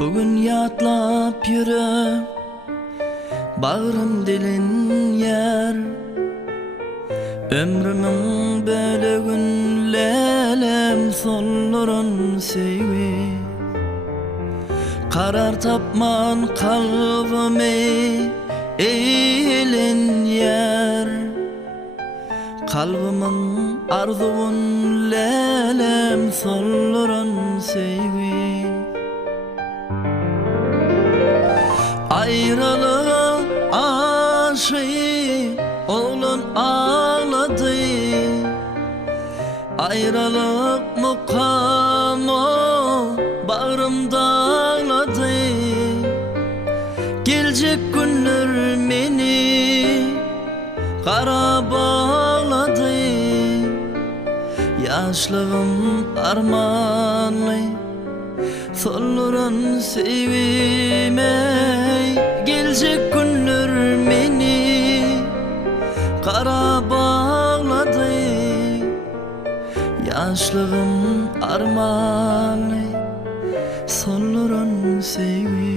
Bugün yatlap yürü bağrım dilin yer. Ömrümün böyle günlelem solların sevi. Karar tapman kalbimi eğilin yer. Kalbimin arzun lelem solların sevi. Ayrılık aşığı oğlun ağladı. Ayrılık mukamı bağrımda ağladı. Gelecek günler beni kara bağladı. Yaşlığım armanlı solların sevime. Gelecek günler beni kara bağladı. Yaşlığım armanlı solların sevime.